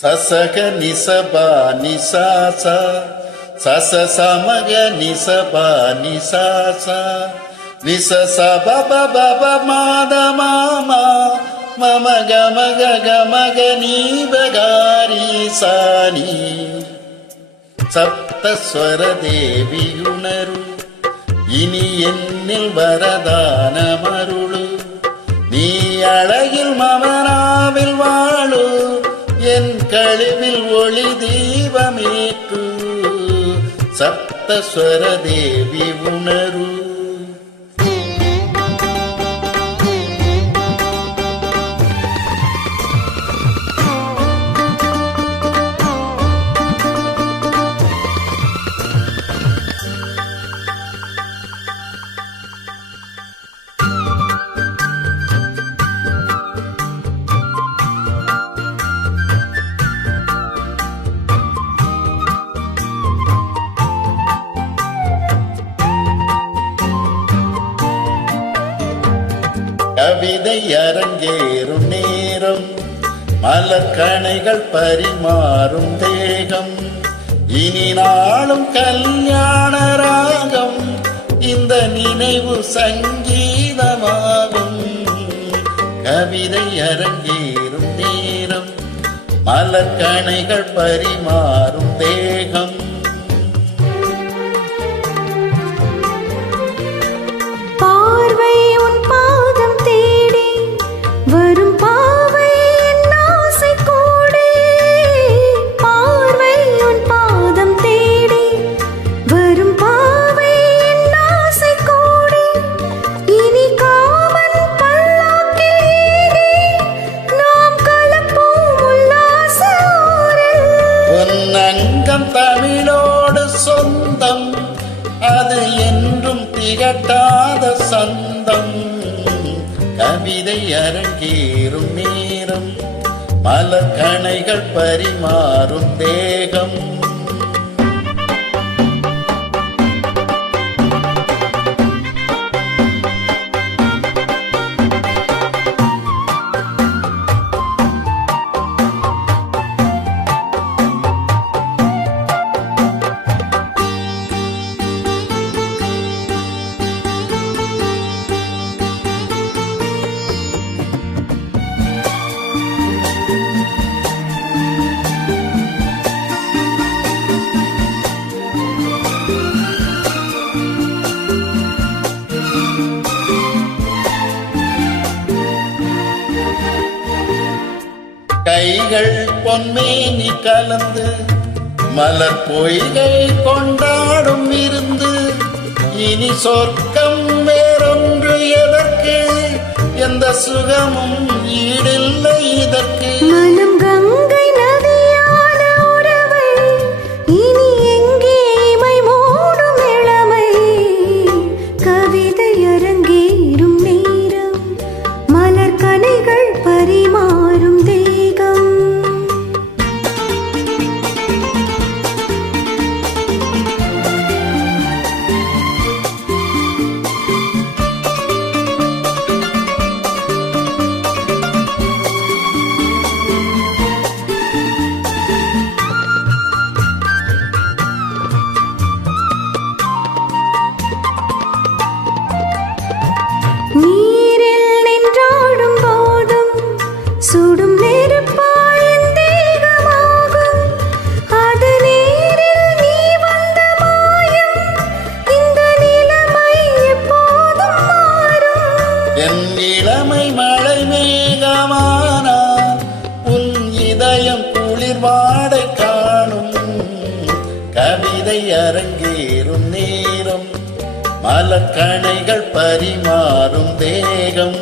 சசக நிசபா நிசாசா சச சமக நிசபா நிசாசா நிசசப பப மாத மாமா மம கமக கமக நீபகாரி சாணி சப்தஸ்வர தேவியுணரு இனி என்னில் வரதானமருளு நீ அழகில் மமனாவில் வாழு என் கழிவில் ஒளி தீபமேற்று சப்தஸ்வர தேவி உணரு. கவிதை அரங்கேறும் நேரம் மலர்கணைகள் பரிமாறும் தேகம் இனி நாளும் கல்யாண ராகம் இந்த நினைவு சங்கீதமாகும். கவிதை அரங்கேறும் நேரம் மலர்கணைகள் பரிமாறும் தேகம் தமிழோடு சொந்தம் அது என்றும் திகட்டாத சந்தம். கவிதை அரங்கேறும் நேரம் மலர்கணைகள் பரிமாறும் தேகம் கைகள் பொன்மேனி கலந்து மலர் பொய்கை கொண்டாடும் இருந்து இனி சொர்க்கம் வேறொன்று எதற்கு எந்த சுகமும் ஈடில்லை இதற்கு. மனம் கங்கை நதியான உறவை இனி எங்கே இமை மூடும் இளமை. கவிதை அரங்கேறும் நேரம் மலர்கணைகள் பரிமாறும் தேகம் நீரில் நின்றாடும் போதும் சுடும் நெருப்பாயின் தேகமாகும். அது நீரில் நீ வந்த மாயம் இந்த நிலைமை எப்போதும் மாறும். என் இளமை மழை மேகமானார் உன் இதயம் குளிர் வாடை காணும். கவிதை அரங்கேறும் நேரம் மலர்கணைகள் பரிமாறும் தேகம்